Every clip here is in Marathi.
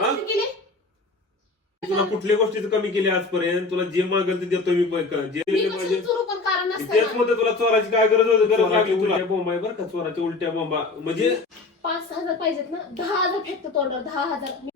हा? केली तुला कुठल्या गोष्टीचं कमी केली आजपर्यंत? तुला जे मागेल ते देतो मी. जे माझे तेच मध्ये तुला चोराची काय गरज लागली तुला? बोंबा आहे बरं का, चोराच्या उलट्या बोंबा म्हणजे 5,000 पाहिजेत ना, 10,000 फेकतो तोंडावर. 10,000.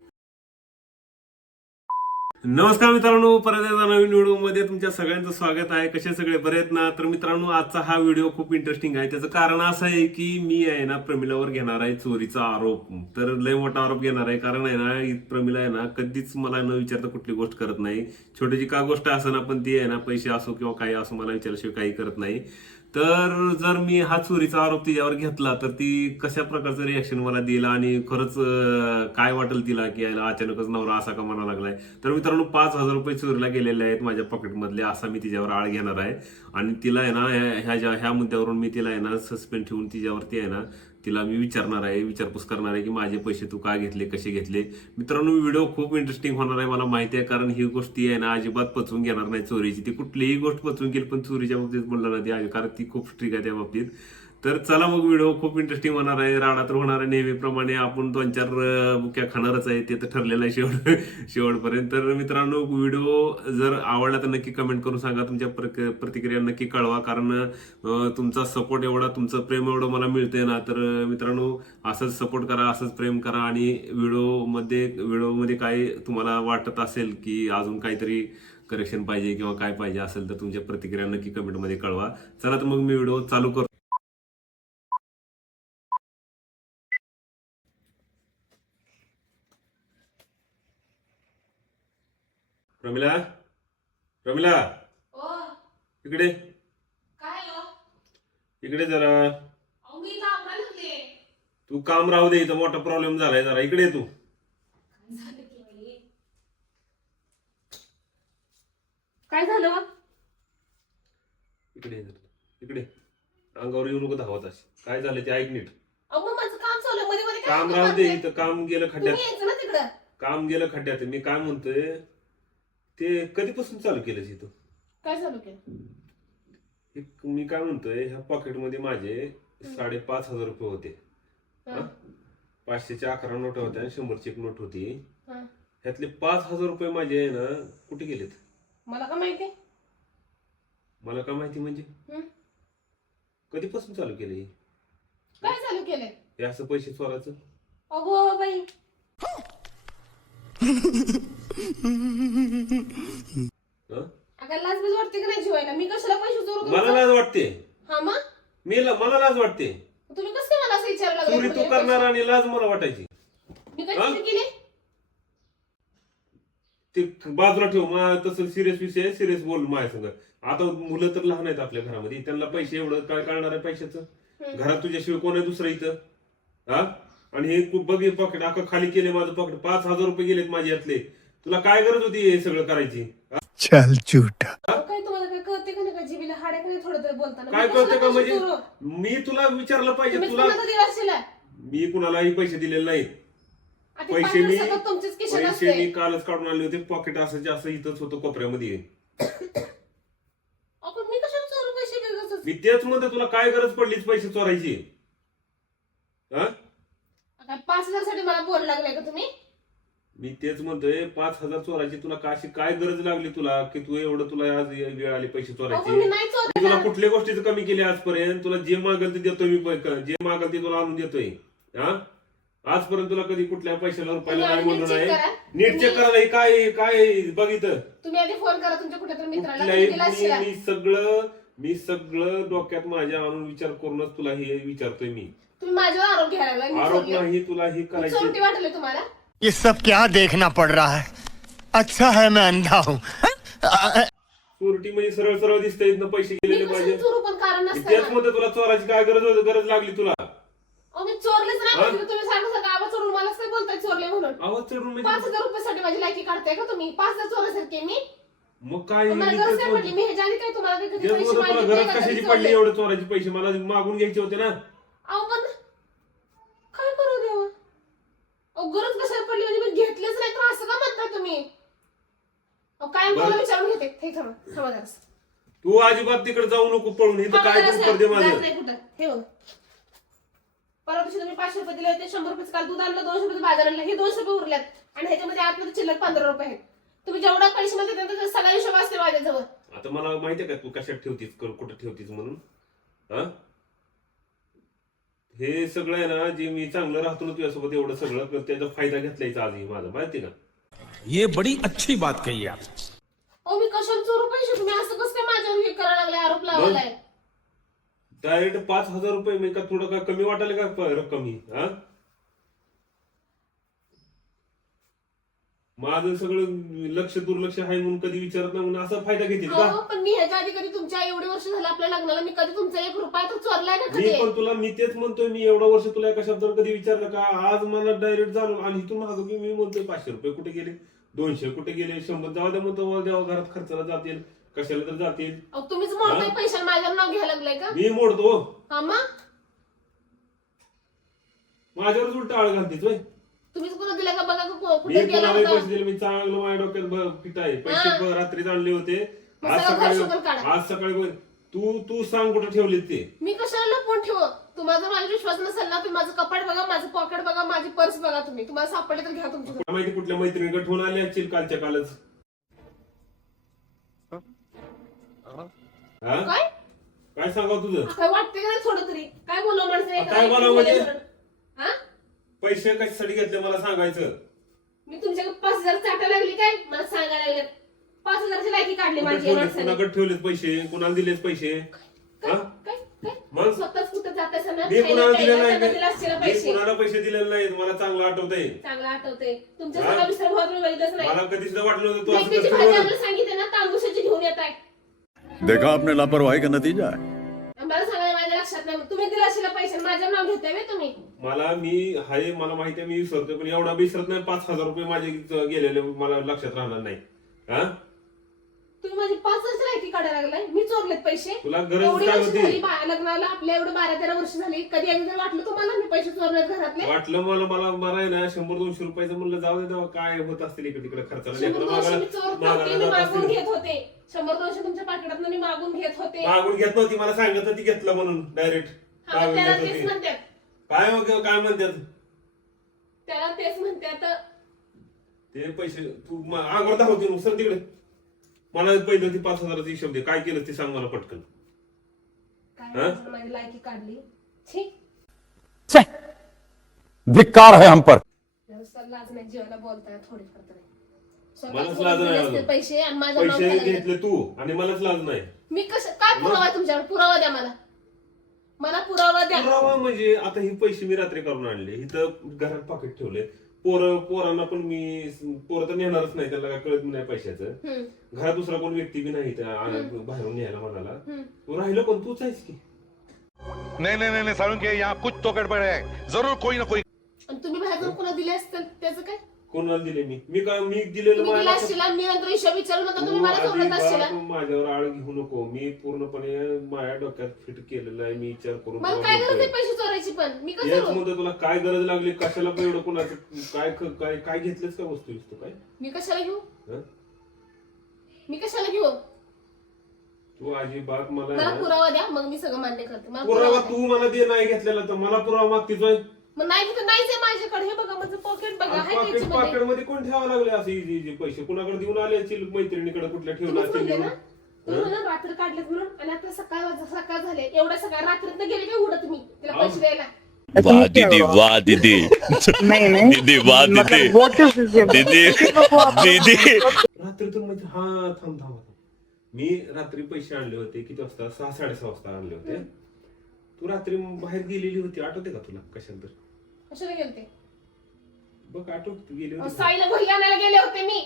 नमस्कार मित्रांनो, परत एकदा नवीन व्हिडिओ मध्ये तुमच्या सगळ्यांचं स्वागत आहे. कसे सगळे बरे आहेत ना? तर मित्रांनो, आजचा हा व्हिडिओ खूप इंटरेस्टिंग आहे. त्याचं कारण असं आहे की मी आहे ना प्रमिलावर घेणार आहे चोरीचा आरोप. तर लय मोठा आरोप घेणार आहे. कारण आहे ना प्रमिला आहे ना कधीच मला न विचारता कुठली गोष्ट करत नाही. छोटीशी का गोष्ट असं ना, पण ती आहे ना पैसे असो किंवा काही असो मला विचारल्याशिवाय काही करत नाही. तर जर मी हा चोरीचा आरोप तिच्यावर घेतला तर ती कशा प्रकारचं रिॲक्शन मला देईल आणि खरंच काय वाटेल तिला की याला अचानकच नवरा असा का म्हणायला लागलाय. तर मित्रांनो, 5,000 रुपये चोरीला गेलेले आहेत माझ्या पॉकेटमधले, असा मी तिच्यावर आळ घेणार आहे. आणि तिला आहे ना ह्या मुद्द्यावरून मी तिला आहे ना सस्पेंड ठेवून तिच्यावरती आहे ना तिला मी विचारणार आहे, विचारपूस करणार आहे की माझे पैसे तू का घेतले, कसे घेतले. मित्रांनो, व्हिडिओ खूप इंटरेस्टिंग होणार आहे मला माहिती आहे. कारण ही गोष्टी आहे ना अजिबात पचवून घेणार नाही चोरीची. ती कुठलीही गोष्ट पचवून गेली पण चोरीच्या बाबतीत म्हणलं ना ती, कारण ती खूप स्ट्रिक आहे त्या बाबतीत. तर चला मग, व्हिडिओ खूप इंटरेस्टिंग होणार आहे. राडा तर होणार आहे नेहमीप्रमाणे. आपण 2-4 बुक्या खाणारच आहे, ते तर ठरलेलं आहे शेवटपर्यंत. तर मित्रांनो, व्हिडिओ जर आवडला तर नक्की कमेंट करून सांगा, तुमच्या प्रतिक्रिया नक्की कळवा. कारण तुमचा सपोर्ट एवढा, तुमचं प्रेम एवढं मला मिळतंय ना. तर मित्रांनो, असंच सपोर्ट करा, असंच प्रेम करा. आणि व्हिडिओमध्ये काय तुम्हाला वाटत असेल की अजून काहीतरी करेक्शन पाहिजे किंवा काय पाहिजे असेल तर तुमच्या प्रतिक्रिया नक्की कमेंटमध्ये कळवा. चला तर मग मी व्हिडिओ चालू करतो. प्रमिला, प्रमिला, ओ इकडे काय हो? इकडे जरा. अहो मी कामाला लागले. तू काम राहू दे, इथं मोठा प्रॉब्लेम झालाय. जरा इकडे ये तू. झालं की बाई. काय झालं मग? इकडे ये जरा. इकडे अंगावर येऊ नको धावत अशी. काय झालं ते ऐक नीट. अहो मग माझं काम चालू आहे, मध्ये मध्ये काय काम हात राहू दे, मारताय? इथं काम गेलं तुम्ही खड्ड्यात. यायचं ना तिकडं. काम गेलं खड्ड्यात. मी काय म्हणतोय, ते कधीपासून चालू केलंस इथं? काय चालू केलं? मी काय म्हणतोय, ह्या पॉकेटमध्ये माझे 5,500 रुपये होते. हा. 500च्या 11 नोट होत्या आणि 100ची एक नोट होती. हा. ह्यातले 5,000 रुपये माझे आहे ना कुठे गेलेत? मला का माहिती? मला काय माहिती म्हणजे? हं? कधीपासून चालू केले काय चालू केलंय? हे असं पैसे चोराचं? अगो बाई. हं? अगं लाज बीज वाटते का नाही जीवायला? मी कशाला पैसे चोरू मला तुमचं? लाज वाटते. हा मग? मला लाज वाटते. तुम्ही कसं काय मला असं विचारायला लागले? चोरी तू म्हणजे करणार आणि लाज मला वाटायची. मी काय हा? चोरी केली? ते बाजूला ठेव. तसं सिरियस विषय, सिरियस बोल माझ्या संग. आता मुलं तर लहान आहेत आपल्या घरामध्ये, त्यांना पैसे एवढं काय कळणार आहे पैशाचं? घरात तुझ्याशिवाय कोण आहे दुसरं इथं? हा? आणि हे तू बघ, पॉकेट अख्खं खाली केले माझं पॉकेट. 5,000 रुपये गेलेत माझे यातले. तुला काय गरज होती हे सगळं करायची? चल झूठा. काय तुम्हाला काय कळते का नाही? का जीबीला हाडे का नाही थोडं तरी बोलताना? काय मी कळतं कशाला का पैसे म्हणजे? चोरू? मी तुला विचारलं पाहिजे. तुम्हीच तुला कोणाचा दिवस शिलाय? मी कुणालाही पैसे दिलेले नाहीत. आता पैसे मी सतत तुमचीच खिशात पैसे असते. मी कालच काढून आणले होते. पॉकेट असं इथंच होतं कोपऱ्यामध्ये. आपण मी कशाला चोरू पैसे वेगळंच? मी तेच म्हणतो, तुला काय गरज पडलीच पैसे चोरायची? हा? आता 5,000 साठी मला बोल लागलाय का तुम्ही? मी तेच म्हणतोय, 5,000 चोरायची तुला अशी काय गरज लागली तुला की तू एवढं तुला आज वेळ आली पैसे अहो, चोरायची? मी नाही मी चोरले तुला ना. कुठल्या गोष्टीचं कमी केली आजपर्यंत? तुला जे मागेल ते देतोय मी. जे मागेल ते तुला आणून देतोय. हा? आजपर्यंत तुला कधी कुठल्या पैशाला रुपयाला नाही म्हणलं तुम्ही नाही. check करा. नीट चेक करा. नाही काय काय बघ इथं. तुम्ही आधी फोन करा तुमच्या कुठल्या तरी मित्राला. कुठल्याही तुम्ही दिला शिला. मी सगळं डोक्यात माझ्या आणून विचार करूनच तुला हे विचारतोय मी. तुम्ही माझ्यावर आरोप घ्यायला लागलाय. मी आरोप चोरले. नाही, तुला हे मी करायचं. चोरटी वाटले तुम्हाला? ये सब क्या देखना पड़ रहा है? अच्छा है मैं अंधा हूँ. चोरटी म्हणजे सरळ सरळ दिसतंय इथनं पैसे मी गेलेले कशाला माझे. चोरू पण कारण नसतं तेच ना. म्हणते, तुला चोराची काय गरज लागली तुला? अहो, मी चोरलेच नाही. हा? म्हणजे तुम्ही सारखं आवाज चोरून मलाच काय बोलताय चोरले म्हणून? आवाज चढून म्हणजे 5,000 रुपयासाठी माझी लायकी काढताय का तुम्ही? 5,000 चोरासारखे मी? मग काय? मला मी गरज तेच काय म्हणतो. पडली? मी ह्याच्या आधी काय तुम्हाला कधी तेच पैसे म्हणतो, तुला मागितले गरज का? कशाची कधी पडली चोरले? एवढे चोराचे पैसे? मला मागून घ्यायचे होते ना. अहो पण काय करू देवा? अहो गरज कशाला पडली म्हणजे मी घेतलेच नाही तर असं का म्हणताय तुम्ही? अहो काय बरं. मला विचारून घेते. हे थांबा जरासं. तू अजिबात तिकडे जाऊ नको पळून. इथं थांबा काय जरासं. उत्तर दे माझं. जात नाही कुठं. हे बघ. परवा दिवशी तुम्ही 500 रुपये दिले होते, 100 रुपये काल दूध आणलं, 200 रुपये बाजार आणला, हे 200 रुपये उरल्यात आणि ह्याच्यामध्ये आतमध्ये शिल्लक 15 रुपये आहेत. तुम्ही जेवढा पैसे मध्ये त्याचा सगळा हिशोब असते माझ्याजवळ. आता मला माहितीये का तू कशात ठेवतीस कुठं ठेवतीस म्हणून. हा हे सगळं आहे ना, जे मी चांगलं राहतो ना तुझ्यासोबत एवढं सगळं त्याचा फायदा घेतलायचा आजही माझा, माहिती का. ये बड़ी अच्छी बात कही आप. ओ मी कशाला चोरू पैसे, तुम्ही असं कसं काय माझ्यावर हे करायला लागलाय, आरोप लावलाय. डायरेक्ट 5,000 रुपये मी का थोडं का कमी वाटायला का रक्कम ही. हा माझं सगळं लक्ष दुर्लक्ष आहे म्हणून कधी विचारत नाही म्हणून असा फायदा घेतील का. हो, पण मी ह्याच्या आधी कधी तुमच्या एवढे वर्ष झालं आपल्या लग्नाला मी कधी तुमचा 1 रुपया तर चोरलाय का मी कधी? पण तुला मी तेच म्हणतोय, मी एवढा वर्ष तुला एका शब्दावर कधी विचारलं का. आज मला डायरेक्ट झालं आणि इथून मागं की मी म्हणतोय 500 रुपये कुठे गेले, 200 कुठे गेले, 100 जाऊ द्या म्हणतो, द्यावं घरात खर्चाला जातील, कशाला तर जातील. तुम्हीच मोडताय पैशाला, माझ्यावर नाव घ्यायला लागलाय का? मी मोडतो हा मग माझ्यावरच उलट आळ घालतीच होय. तुम्हीच कुठं दिला का बघा, मी कुठे गेला कोणाला होता? पैसे दिले, मी चांगलं माझ्या डोक्यात पिठ आहे. पैसे रात्रीच आणले होते, मग आज सगळं घर शोधून काढा. सकाळी आज सकाळी तू सांग कुठे ठेवले ते. मी कशाला लपवून ठेव? तुम्हाला माझा विश्वास नसेल ना, तुम्ही माझं कपाट बघा, माझं पॉकेट बघा, माझी पर्स बघा, तुम्हाला सापडले तर घ्या तुमची. तुला माहिती कुठल्या मैत्रिणीकडे ठेवून आले असतील कालच्या कालच. हा काय काय सांगाव तुझं. काय वाटते का नाही थोडं तरी? काय बोलावं माणसं काय बोलावं म्हणजे? हा पैसे कशासाठी घेतले मला सांगायचं. मी तुमच्याकडे 5,000 चाटा लागली काय मला सांगायला लागले? 5,000ची लायकी काढली माझी माणसाने. कुणाकडे ठेवलेत पैसे, कुणाला दिलेच पैसे. काय हा काय काय मग स्वतःच कुठं जात असेल ना, मी कुणाला दिले नाही, दिले असतील मी पैसे. कुणाला पैसे दिलेले नाहीत, मला चांगलं आठवतंय. चांगलं आठवतंय तुमच्या हा? सगळं विसर भावातून बघितलंच नाही. मला कधी सुद्धा वाटलं नव्हतं तू असं मेथीची करशील भाजी म्हणून. आम्हाला सांगितले ना, तांदूळाची घेऊन येत आहे. देखा आपने लापरवाही का नतीजा है. मला सांगायला माझ्या लक्षात नाही, तुम्ही दिला असेल पैसे, माझ्या नाव घेताय व्हय तुम्ही? मला माहिती आहे मी विसरतोय, पण एवढा विसरत नाही. 5,000 रुपये माझे गेलेले मला लक्षात राहणार नाही. हा तुम्ही माझी 5,000ची लायकी काढायला लागलाय, मी चोरलेत पैसे. तुला गरज एवढी काय वर्ष होती? झाली लग्नाला आपल्या, एवढं 12-13 वर्ष झाली, कधी एकदा वाटलं तुम्हाला मी पैसे चोरलेत घरातले? वाटलं मला आहे ना 100-200 रुपयाचं म्हणलं जाऊ दे, तेव्हा काय होत असतील इकडे तिकडे खर्चाला. 100-200 मी चोरत नव्हते, मी जात मागून असतील. घेत होते. 100-200 तुमच्या पाकिटातनं मी मागून घेत होते. मागून घेत नव्हती, मला सांगत होती घेतलं म्हणून डायरेक्ट हा, मागून त्याला घेत तेच होती. म्हणतात, काय मग काय म्हणतात त्याला तेच म्हणतात. ते पैसे तू आगोदर होती सर तिकडे. मला पहिलं ती 5,000चा हिशोब दे, काय केलं ते सांग मला पटकन. काय हा? माणसानं माझी लायकी काढली. छी, धिक्कार है हम पर. जरा लाज नाही जीवाला बोलताय थोडीफार तरी. मलाच स्वतः लाज नाही चोरलेले अजून. असते पैसे आणि माझं नाव पैसे घ्यायला लागले. घेतले तू आणि मलाच लाज नाही. मी काय पुरावा आहे तुमच्याकडे? पुरावा द्या मला पुरावा द्या. पुरावा म्हणजे आता ही पैसे मी रात्री करून आणले, इथं घरात पाकिट ठेवले. पोरांना पण पोरं तर नेणारच नाही, त्याला काय कळत नाही पैशाचं. घरात दुसरा कोण व्यक्ती बी नाही बाहेरून न्यायला म्हणाला. तू राहिलं पण तूच आहेस की. नहीं सारुण यहाँ कुछ तो गड़बड़ है. जरूर कोई ना कोई. आणि तुम्ही बाहेर जाऊन कोणा दिले असतील त्याचं काय? कोणाला दिले मी दिलेलं तुम्ही दिला मला. असशील, मी नंतर हिशोब विचारलं नका, तुम्ही तू मला सोडत असशील. अजिबात माझ्यावर आळ घेऊ नको. मी पूर्णपणे माझ्या डोक्यात फिट केलेलं आहे. मी विचार करून मला तुला काय गरज आहे म्हणतोय. पैसे चोरायची? पण मी कसं हेच करू? म्हणतो तुला काय गरज लागली, कशाला पण एवढं कोणाचं काय काय काय घेतलंच का वस्तू दिसतो काय. मी कशाला घेऊ? हं? मी कशाला घेऊ? तू अजिबात मला मला ना- पुरावा द्या, मग मी सगळं मान्य करते. मला पुरावा पुरावा द्या. तू मला दे नाही घेतलेला तर मला पुरावा मागतीच होय. मग नाही तर नाहीच आहे माझ्याकडे. हे बघा माझं पॉकेट बघा, हाय पाकिट त्याच्यामध्ये. मध्ये कोण ठेवावं लागले असे इजी पैसे कुणाकडे देऊन आले असतील, मैत्रिणीकडे कुठल्या ठेवला तुम्हीच असतील म्हणले ना, देऊन. तुम्ही म्हणा रात्र काढलेत म्हणून, आणि आता सकाळ झाले. एवढ्या सकाळ रात्रीत गेले काय उडत तुम्ही त्याला पैसे द्यायला? वाह दीदी वाह दीदी नहीं नहीं दीदी वाह दीदी व्हाट इज दिस दीदी दीदी. रात्रीतून म्हणजे थांब मी रात्री पैसे आणले होते किती वाजता? 6-6:30 वाजता आणले होते. तू रात्री बाहेर गेलेली होती, आठवते का तुला? कशाला तर कशाला गेलते? बघ आठवत तू गेली होती. साईला घरी आणायला गेले होते मी.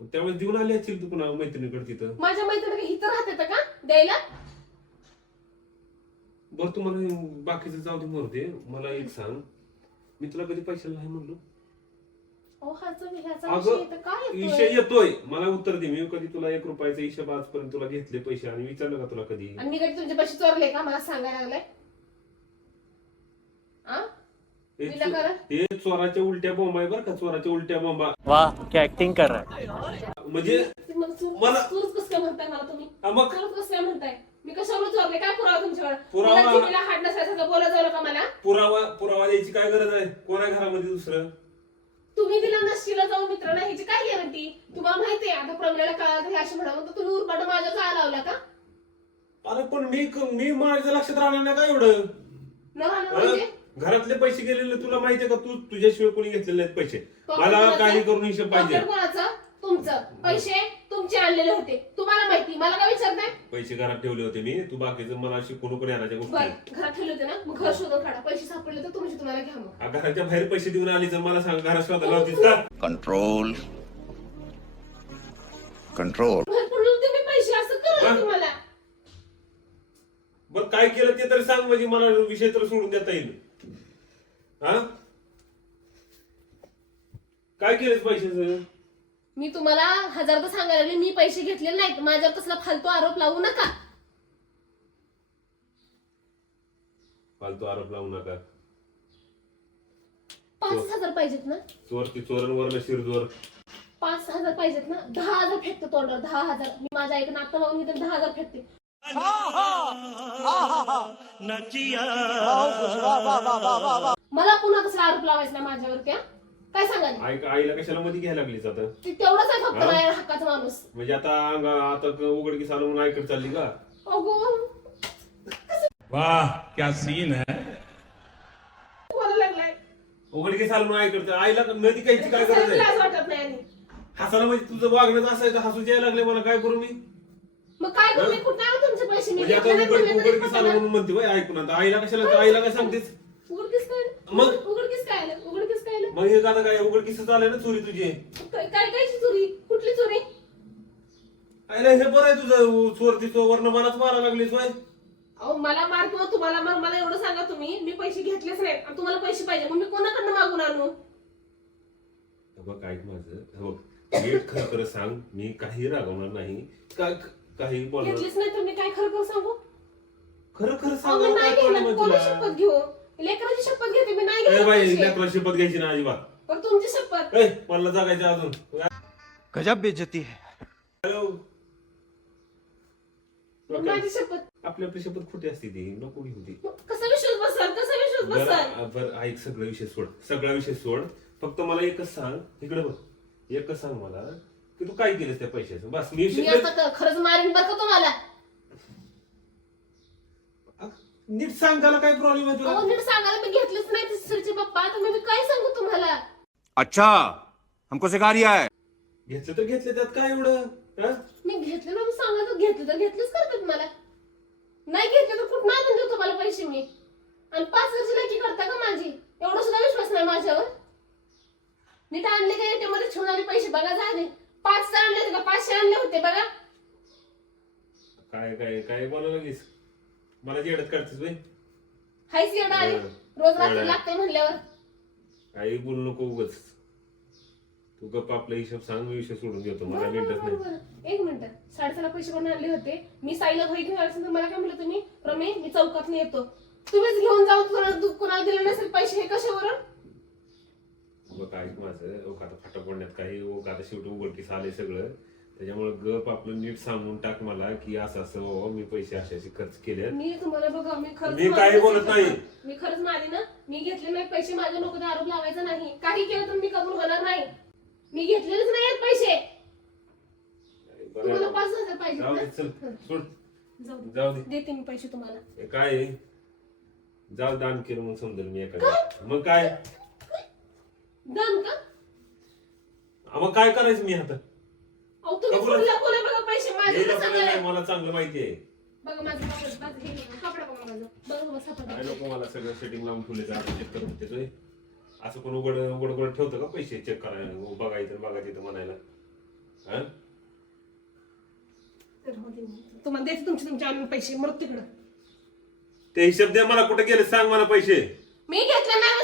त्यावेळेस देऊन आले असतील तू पुन्हा मैत्रिणीकडे तिथं. माझ्या मैत्रिणी इथं राहते का द्यायला? बरं तू मला बाकीचं जाऊ दे म्हणू दे. मला एक सांग, मी तुला कधी पैशाला नाही म्हणलो? ह्याचा विषय अगं इथं काय विषय येतोय? येतोय, मला उत्तर दे. मी कधी तुला 1 रुपयाचा हिशोब आजपर्यंत तुला घेतले पैसे आणि विचारलं का तुला कधी? आणि मी कधी तुमचे पैसे चोरले का? मला सांगायला लागलाय. हे विनाकारण? हे चोराच्या उलट्या बॉम्बा आहे बरं का, चोराच्या उलट्या बॉम्बा. वाह क्या एक्टिंग कर रहा है. म्हणजे मग मला- चोरच कसं काय म्हणताय मला तुम्ही? मग चोरच कसं काय म्हणताय? मी कशावर चोरले? काय पुरावा तुमच्याकडे? पुरावा- मला जिभेला हाड नसल्यासारखं बोलत जाऊ नका मला. पुरावा द्यायची काय गरज आहे? कोणा घरामध्ये दुसरं? तुम्ही दिला नसशीला जाऊन मित्रांना ह्याची काय गॅरंटी? तुम्हाला माहितीये आता प्रमिळाला कळालं हे अशी म्हणा, मग तुम्ही उरपाट माझ्या काय लावला का? अरे पण मी माझ्या लक्षात राहणार नाही का एवढं? न राहणं म्हणजे? घरातले पैसे गेलेले तुला माहितीये का? तुझ्याशिवाय कोणी घेतलेले नाहीत पैसे. मला कोणाचं? काही करून हिशोब पाहिजे. पॉकेट कोणाचं? तुमचं. पैसे तुमचे आणलेले होते, तुम्हाला माहिती. मला काय विचारताय? पैसे घरात ठेवले होते मी. तू बाकीचं मला शिकवू पण येण्याच्या गोष्टी. बरं, घरात ठेवले होते ना, मग घर शोधून काढा. पैसे सापडले तर तुमचे तुम्हाला घ्या मग. घराच्या बाहेर पैसे देऊन आली तर मला सांग, घरात शोधायला होतीस का? कंट्रोल कंट्रोल भरपूर तुम्ही पैसे असं करा तुम्हाला. बरं काय केलं ते तरी सांग, म्हणजे मला विषय तर सोडून देता येईल. हा काय केलंस पैशाचं? मी तुम्हाला हजारदा सांगायला लागले, मी पैसे घेतलेले नाहीत. माझ्यावर कसला फालतू आरोप लावू नका. फालतू आरोप लावू नका. 5,000 पाहिजेत ना? चोर ती चोरांवर शिरजोर. 5,000 पाहिजेत ना? 10,000 फेकते तोंडावर. 10,000 मी माझ्या ऐकून आता मागून घेते, 10,000 फेकते. मला पुन्हा कसला आरोप लावायचा ना माझ्यावर? त्या काय सांगाल? आईला कशाला मध्ये घ्यायला लागलीच आता? तेवढंच आहे फक्त माझ्या हक्काचा माणूस. म्हणजे आता उघडकीस आलं म्हणून ऐकत चालली का? अगो वाह क्या सीन है. मला लागलाय. उघडकीस आलं म्हणून ऐकत. आईला नदी कायची काय गरज आहे? लाज वाटत नाही आणि. हसायला म्हणजे तुझं वागणं असायचं, हसू यायला लागले मला. काय करू मी? मग काय करू मी? कुठं आले तुमचे पैसे? मी म्हणजे आता घेतले नाहीत, तुम्ही उघडकीस आलं म्हणून म्हणते वय ऐकून. आता आईला कशाला, आईला काय सांगतेस? उघडकीस काय आलं? मग? उघडकीस काय आलं? उघडकीस काय आलं? मग हे आता काय उघडकीस आलंय ना चोरी तुझी? कायची चोरी? कुठली चोरी? आईला हे बरं आहे तुझं, चोरती चोरनं मलाच मारा लागलीस वय. अहो मला मार किंवा तुम्हाला मार, मला एवढं सांगा तुम्ही, मी पैसे घेतलेच नाहीत आणि तुम्हाला पैसे पाहिजे, मग मी कोणाकडनं मागून आणू? बघ ऐक माझं, बघ नीट खरं खरं सांग. मी काही रागवणार नाही, काही बोलणार. घेतलीच नाही तर मी काय खरं खरं सांगू? खरं खरं अहो, सांग. मी काय नाही प्रॉब्लेम घेणार. आहे कोणी तुला? शपथ घेऊ? लेकराची शपथ घेते मी, नाही ए घेणार बाई, पैसे. लेकराला शपथ घ्यायची ना अजिबात. पण तुमची शपथ. ए मला जगायचं अजून. गजब बेइज्जती है. हॅलो, मग माझी शपथ. आपली आपली शपथ खोटी असते ती, नको घेऊ ती. मग कसा विश्वास बसाल? कसा विश्वास बसाल? बरं ऐक, सगळा विषय सोड. फक्त मला एकच सांग, इकडे बघ, एकच सांग मला की तू काय केलंस त्या पैशाचं. बस मी मी आता खरंच मारीन बरं का तुम्हाला. नीट सांग, त्याला काय प्रॉब्लेम आहे तुला? अहो नीट सांगायला मी घेतलीच नाही ती सरची पप्पा, तर मी काय सांगू तुम्हाला? अच्छा हमको सिखा रिया है. घेतलं तर घेतलं, त्यात काय एवढं? हा? मी घेतलं ना, सांगायचं घेतलं तर घेतलंच करतात मला. नाही घेतलं तर कुठं आणून देऊ तुम्हाला पैसे मी? आणि 5,000ची लेखी करता का माझी? एवढा सुद्धा विश्वास नाही माझ्यावर? नीट आणले का एटीएम मध्ये ठेवून आले पैसे? बघा झाले 500 आणले होते का 500 आणले होते बघा. काय काय काय बोलायला लागलीस? मला जेडत काढतेस बाई. हायच एवढं आले. रोज रात्री लागते म्हणल्यावर. काही बोलू नको उगच. तू गप्प आपला हिशोब सांग, मी विषय सोडून देतो. मला मिनिटच नाही. बरं. एक मिनिट. 6:30 पैसे कोण आणले होते? मी साईला घरी घेऊन आले, मला काय म्हणलं तुम्ही? रमे मी चौकात येतो. तुम्हीच घेऊन जाऊन कोणाला दिले नसेल पैसे, हे कशावरून? बघ ऐक माझं, आता फाटा पडण्यात काही आता शेवटी उघडकीस आले सगळं. त्याच्यामुळे गप आपलं नीट सांगून टाक मला की असं असं बाबा मी पैसे असे खर्च केले. मी तुम्हाला बघा, मी खरंच मी काही बोलत नाही. मी खरंच मारी ना, मी घेतले नाही पैसे. माझ्या नको आरोप लावायचा नाही. काही केलं तर मी कबूल होणार नाही. मी घेतलेलेच नाही आहेत पैसे. तुम्हाला 5,000 पाहिजे जाऊ दे, ना? चल सोड, जाऊ जाऊ दे. देते मी पैसे तुम्हाला. हे काय आहे? जाऊ दान केलं म्हणून समजेल मी एखादं. मग काय? दान का? मग काय करायचं मी आता? अहो तुम्ही कबूल. कोणाला कोणा बघा पैसे माझे हे कसं लोकांना नाही, सांगायला? मला चांगलं माहिती आहे. बघा माझं कपडे, हे कपडा बघा माझं. बघा बघा सापडा. काय लोक मला सगळं सेटिंग लावून ठेवले, आता चेक करून देतोय. असं कोण उघड उघड उघड ठेवतं का पैसे चेक करायला, बघायचं बघायचं म्हणायला? हा? तुम्हाला द्यायचे तुमचे आणून पैसे, मग तिकडं. ते हिशोब दे मला, कुठे गेले सांग मला पैसे. मी घेतले नाही